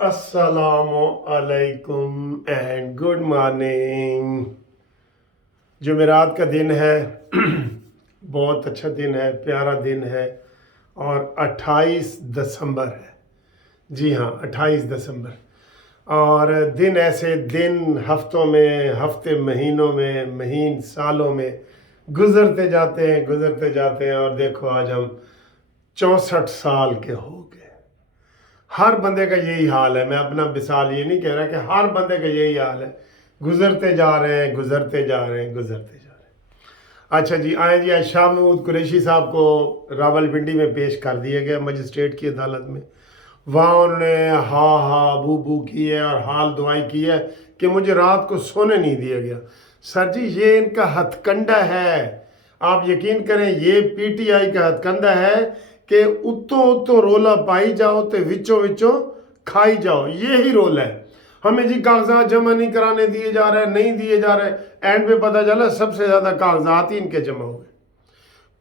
अस्सलामु अलैकुम and good morning. जुमेरात का दिन है बहुत अच्छा दिन है, प्यारा दिन है और 28 दिसंबर है। जी हाँ, 28 दिसंबर। और दिन ऐसे दिन हफ्तों में, हफ्ते महीनों में, महीन सालों में गुजरते जाते हैं और देखो आज हम 64 साल के हो गए। हर बंदे का यही हाल है। मैं अपना मिसाल ये नहीं कह रहा कि हर बंदे का यही हाल है। गुजरते जा रहे हैं। अच्छा जी, आए जी, आज शाह महमूद कुरैशी साहब को रावलपिंडी में पेश कर दिया गया मजिस्ट्रेट की अदालत में। वहाँ उन्होंने हा बू बू की है और हाल दुआई की है कि मुझे रात को सोने नहीं दिया गया। सर जी, ये इनका हथकंडा है। आप यकीन करें, ये पीटीआई का हथकंडा है कि उत्तो रोला पाई जाओ तो विचों खाई जाओ। ये ही रोल है। हमें जी कागजात जमा नहीं कराने दिए जा रहे, नहीं दिए जा रहे। एंड पे पता चला सबसे ज्यादा कागजात ही इनके जमा हुए।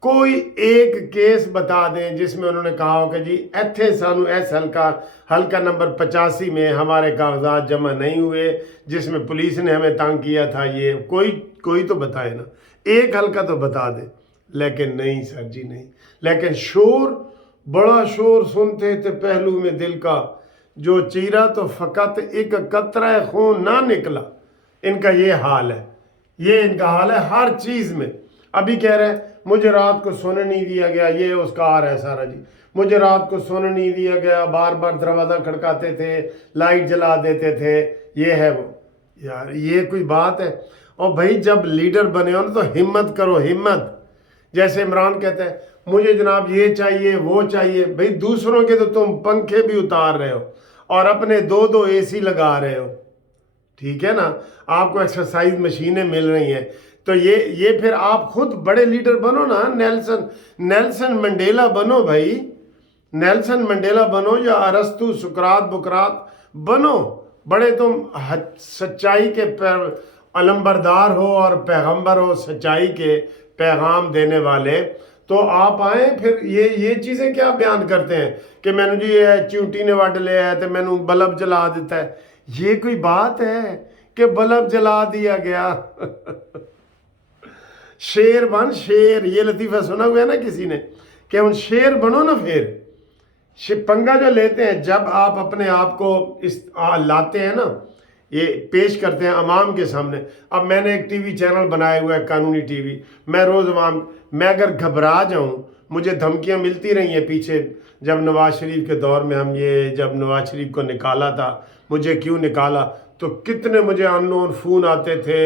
कोई एक केस बता दें जिसमें उन्होंने कहा हो कि जी इत्थे सानू इस हल्का नंबर 85 में हमारे कागजात जमा नहीं हुए, जिसमें पुलिस ने हमें तंग किया था। ये कोई तो बताए ना, एक हल्का तो बता दे। लेकिन नहीं सर जी, नहीं। लेकिन शोर, बड़ा शोर सुनते थे पहलू में दिल का, जो चीरा तो फकत एक कतरा खून ना निकला। इनका ये हाल है, ये इनका हाल है हर चीज में। अभी कह रहे हैं मुझे रात को सोने नहीं दिया गया, ये उसका आ रहा है सारा जी। मुझे रात को सोने नहीं दिया गया, बार बार दरवाजा खड़काते थे, लाइट जला देते थे, ये है वो। यार ये कोई बात है? और भाई जब लीडर बने हो ना तो हिम्मत करो, हिम्मत। जैसे इमरान कहते हैं मुझे जनाब ये चाहिए वो चाहिए। भाई दूसरों के तो तुम पंखे भी उतार रहे हो और अपने दो एसी लगा रहे हो, ठीक है ना। आपको एक्सरसाइज मशीनें मिल रही हैं, तो ये फिर आप खुद बड़े लीडर बनो ना। नेल्सन मंडेला बनो भाई, नेल्सन मंडेला बनो या अरस्तु सुकरात बुकरात बनो। बड़े तुम सच्चाई के अलंबरदार हो और पैगंबर हो, सच्चाई के पैगाम देने वाले। तो आप आए फिर ये चीज़ें क्या बयान करते हैं कि मैंने जी ये चूंटी ने वड लिया है तो मैंने बल्ब जला देता है। ये कोई बात है कि बल्ब जला दिया गया? शेर बन शेर, ये लतीफ़ा सुना हुआ है ना किसी ने कि उन शेर बनो ना। फिर पंगा जो लेते हैं जब आप अपने आप को लाते हैं ना, ये पेश करते हैं अवाम के सामने। अब मैंने एक टीवी चैनल बनाया हुआ है, कानूनी टीवी। मैं रोज़ मैं अगर घबरा जाऊं, मुझे धमकियां मिलती रही हैं पीछे, जब नवाज शरीफ के दौर में जब नवाज शरीफ को निकाला था, मुझे क्यों निकाला, तो कितने मुझे अननोन फ़ोन आते थे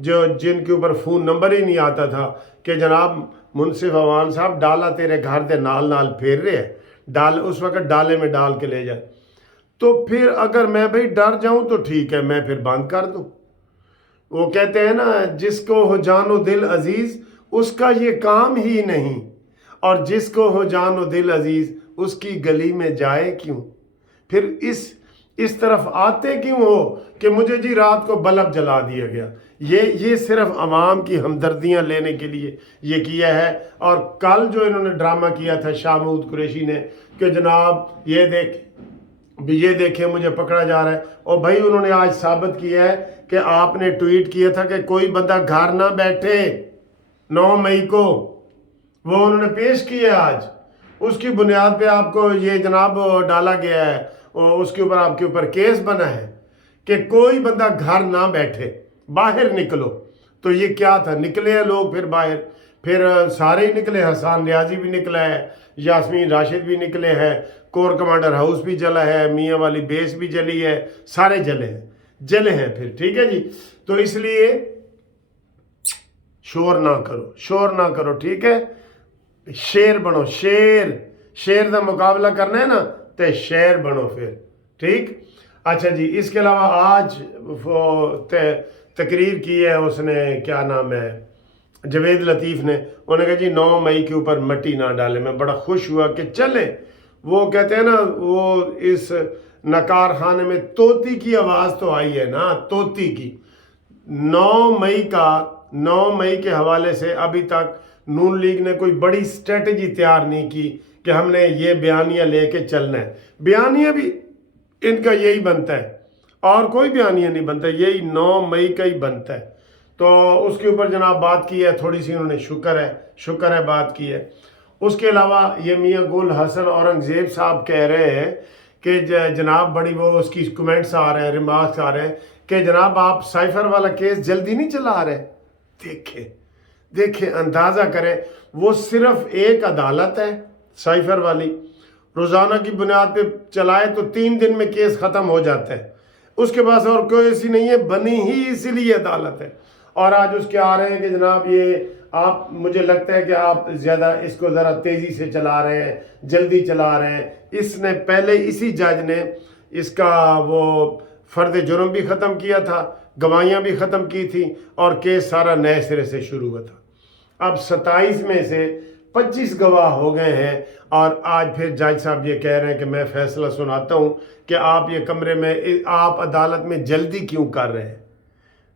जिनके ऊपर फ़ोन नंबर ही नहीं आता था कि जनाब मुनसिफ अवान साहब डाला तेरे घर के नाल फेर रहे हैं, डाल उस वक्त डाले में डाल के ले जाए। तो फिर अगर मैं भाई डर जाऊं तो ठीक है, मैं फिर बंद कर दूं। वो कहते हैं ना, जिसको हो जानो दिल अजीज उसका ये काम ही नहीं, और जिसको हो जानो दिल अजीज उसकी गली में जाए क्यों। फिर इस तरफ आते क्यों हो कि मुझे जी रात को बल्ब जला दिया गया। ये सिर्फ अवाम की हमदर्दियां लेने के लिए ये किया है। और कल जो इन्होंने ड्रामा किया था शाह महमूद कुरैशी ने कि जनाब ये देखे मुझे पकड़ा जा रहा है। और भाई उन्होंने आज साबित किया है कि आपने ट्वीट किया था कि कोई बंदा घर ना बैठे 9 मई को, वो उन्होंने पेश किया आज। उसकी बुनियाद पे आपको ये जनाब डाला गया है, और उसके ऊपर आपके ऊपर केस बना है कि कोई बंदा घर ना बैठे, बाहर निकलो। तो ये क्या था? निकले हैं लोग फिर बाहर, फिर सारे ही निकले। हसन रियाजी भी निकला है, यास्मीन राशिद भी निकले हैं, कोर कमांडर हाउस भी जला है, मियाँ वाली बेस भी जली है, सारे जले हैं फिर, ठीक है जी। तो इसलिए शोर ना करो, ठीक है। शेर बनो, शेर का मुकाबला करना है ना तो शेर बनो फिर, ठीक। अच्छा जी, इसके अलावा आज तकरीर की है उसने, क्या नाम है, जवेद लतीफ़ ने। उन्होंने कहा जी 9 मई के ऊपर मट्टी ना डाले। मैं बड़ा खुश हुआ कि चले। वो कहते हैं ना, वो इस नकार खाने में तोती की आवाज़ तो आई है ना, तोती की। 9 मई के हवाले से अभी तक नून लीग ने कोई बड़ी स्ट्रेटजी तैयार नहीं की कि हमने ये बयानियाँ लेके चलना है। बयानियाँ भी इनका यही बनता है और कोई बयानिया नहीं बनता, यही 9 मई का ही बनता है। तो उसके ऊपर जनाब बात की है, थोड़ी सी उन्होंने शुक्र है बात की है। उसके अलावा ये मियाँ गुल हसन औरंगज़ेब साहब कह रहे हैं कि जनाब बड़ी वो उसकी कमेंट्स आ रहे हैं, रिमार्क्स आ रहे हैं कि जनाब आप साइफर वाला केस जल्दी नहीं चला रहे। देखें अंदाज़ा करें, वो सिर्फ एक अदालत है साइफर वाली, रोज़ाना की बुनियाद पे चलाए तो 3 दिन में केस ख़त्म हो जाता है, उसके पास और कोई ऐसी नहीं है, बनी ही इसीलिए अदालत है। और आज उसके आ रहे हैं कि जनाब ये आप, मुझे लगता है कि आप ज़्यादा इसको ज़रा तेज़ी से चला रहे हैं, जल्दी चला रहे हैं। इसने पहले इसी जज ने इसका वो फ़र्द जुर्म भी ख़त्म किया था, गवाहियाँ भी ख़त्म की थी और केस सारा नए सिरे से शुरू हुआ था। अब 27 में से 25 गवाह हो गए हैं और आज फिर जज साहब ये कह रहे हैं कि मैं फ़ैसला सुनाता हूँ कि आप ये कमरे में, आप अदालत में जल्दी क्यों कर रहे हैं।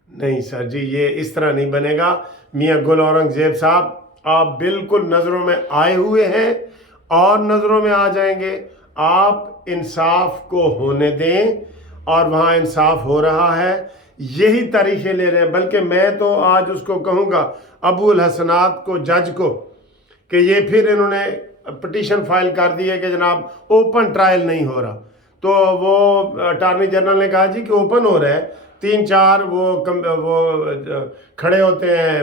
नहीं सर जी, ये इस तरह नहीं बनेगा। मियाँ गुल औरंगज़ेब साहब, आप बिल्कुल नज़रों में आए हुए हैं और नज़रों में आ जाएंगे। आप इंसाफ को होने दें और वहाँ इंसाफ हो रहा है, यही तारीखें ले रहे हैं। बल्कि मैं तो आज उसको कहूँगा, अबुल हसनात को, जज को, कि ये फिर इन्होंने पिटीशन फाइल कर दी है कि जनाब ओपन ट्रायल नहीं हो रहा। तो वो अटार्नी जनरल ने कहा जी कि ओपन हो रहा है, 3-4 वो खड़े होते हैं,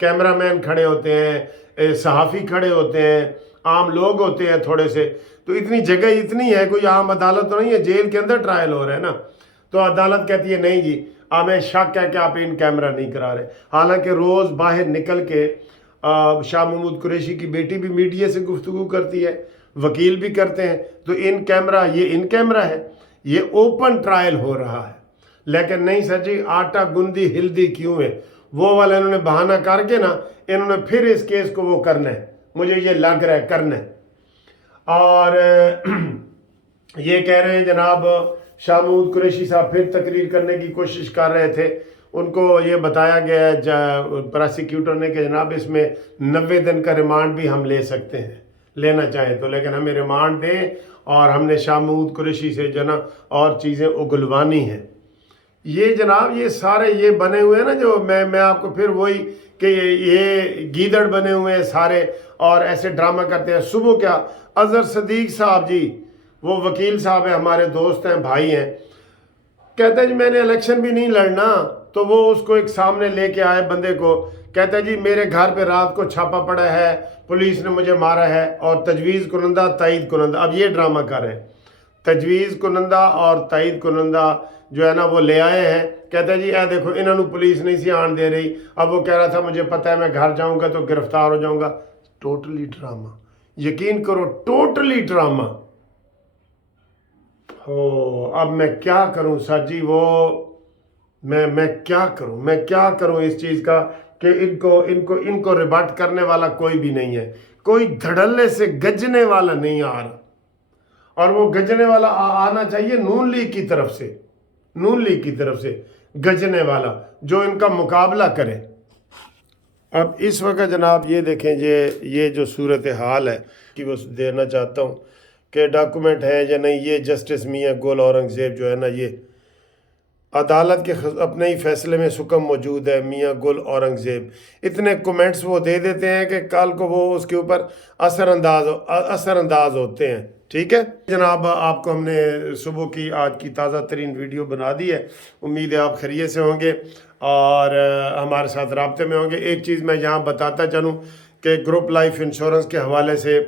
कैमरामैन खड़े होते हैं, सहाफ़ी खड़े होते हैं, आम लोग होते हैं थोड़े से, तो इतनी जगह इतनी है, कोई आम अदालत तो नहीं है, जेल के अंदर ट्रायल हो रहा है ना। तो अदालत कहती है नहीं जी, हमें शक है कि आप इन कैमरा नहीं करा रहे। हालांकि रोज़ बाहर निकल के शाह महमूद कुरैशी की बेटी भी मीडिया से गुफ्तगू करती है, वकील भी करते हैं, तो इन कैमरा है, ये ओपन ट्रायल हो रहा है। लेकिन नहीं सर जी, आटा गुंदी हिल्दी क्यों है, वो वाला इन्होंने बहाना करके ना, इन्होंने फिर इस केस को वो करना है, मुझे ये लग रहा है करना है। और ये कह रहे हैं जनाब शाह महमूद कुरैशी साहब फिर तकरीर करने की कोशिश कर रहे थे, उनको ये बताया गया प्रोसिक्यूटर ने कि जनाब इसमें 90 दिन का रिमांड भी हम ले सकते हैं, लेना चाहें तो, लेकिन हमें रिमांड दें और हमने शाह महमूद कुरैशी से जो ना और चीज़ें उगलवानी हैं। ये जनाब ये सारे ये बने हुए हैं ना, जो मैं आपको फिर वही कि ये गीदड़ बने हुए हैं सारे और ऐसे ड्रामा करते हैं। सुबह क्या अजहर सदीक साहब जी, वो वकील साहब हैं, हमारे दोस्त हैं, भाई हैं, कहते हैं जी मैंने इलेक्शन भी नहीं लड़ना, तो वो उसको एक सामने लेके आए बंदे को, कहते हैं जी मेरे घर पे रात को छापा पड़ा है, पुलिस ने मुझे मारा है और तजवीज़ कुनंदा तईद कुनंदा, अब ये ड्रामा कर रहे हैं, तजवीज़ कुनंदा और तईद कुनंदा जो है ना वो ले आए हैं। कहते हैं जी ए देखो इन्होंने पुलिस नहीं सी आन दे रही, अब वो कह रहा था मुझे पता है मैं घर जाऊंगा तो गिरफ्तार हो जाऊंगा। टोटली ड्रामा, यकीन करो टोटली ड्रामा हो। अब मैं क्या करूं सर जी, वो मैं क्या करूं इस चीज़ का कि इनको रिबट करने वाला कोई भी नहीं है, कोई धड़ल्ले से गजने वाला नहीं आ रहा, और वो गजने वाला आना चाहिए नून लीग की तरफ से गजने वाला जो इनका मुकाबला करे। अब इस वक्त जनाब ये देखें, ये जो सूरत हाल है कि वो देना चाहता हूँ कि डॉक्यूमेंट है या नहीं। ये जस्टिस मियाँ गुल औरंगज़ेब जो है ना, ये अदालत के अपने ही फैसले में सुकम मौजूद है। मियाँ गुल औरंगज़ेब इतने कमेंट्स वो दे देते हैं कि कल को वो उसके ऊपर असरअंदाज होते हैं। ठीक है जनाब, आपको हमने सुबह की आज की ताज़ा तरीन वीडियो बना दी है, उम्मीद है आप खैरियत से होंगे और हमारे साथ राब्ते में होंगे। एक चीज़ मैं यहाँ बताता चलूँ कि ग्रुप लाइफ इंश्योरेंस के हवाले से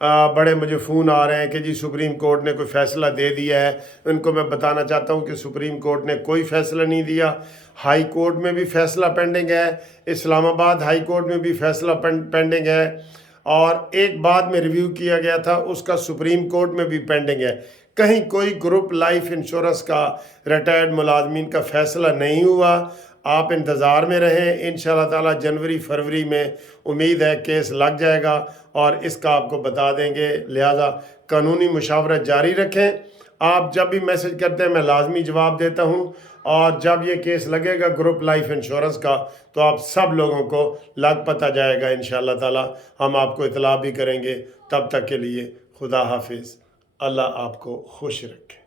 बड़े मुझे फ़ोन आ रहे हैं कि जी सुप्रीम कोर्ट ने कोई फ़ैसला दे दिया है। उनको मैं बताना चाहता हूँ कि सुप्रीम कोर्ट ने कोई फ़ैसला नहीं दिया, हाई कोर्ट में भी फ़ैसला पेंडिंग है, इस्लामाबाद हाई कोर्ट में भी फ़ैसला पेंडिंग है, और एक बाद में रिव्यू किया गया था उसका सुप्रीम कोर्ट में भी पेंडिंग है। कहीं कोई ग्रुप लाइफ इंश्योरेंस का रिटायर्ड मुलाजमीन का फ़ैसला नहीं हुआ। आप इंतज़ार में रहें, इंशाअल्लाह ताला जनवरी फरवरी में उम्मीद है केस लग जाएगा और इसका आपको बता देंगे। लिहाजा कानूनी मुशावरत जारी रखें। आप जब भी मैसेज करते हैं मैं लाजमी जवाब देता हूं, और जब ये केस लगेगा ग्रुप लाइफ इंश्योरेंस का तो आप सब लोगों को लग पता जाएगा। इंशाअल्लाह ताला हम आपको इतला भी करेंगे। तब तक के लिए खुदा हाफिज़, अल्लाह आपको खुश रखे।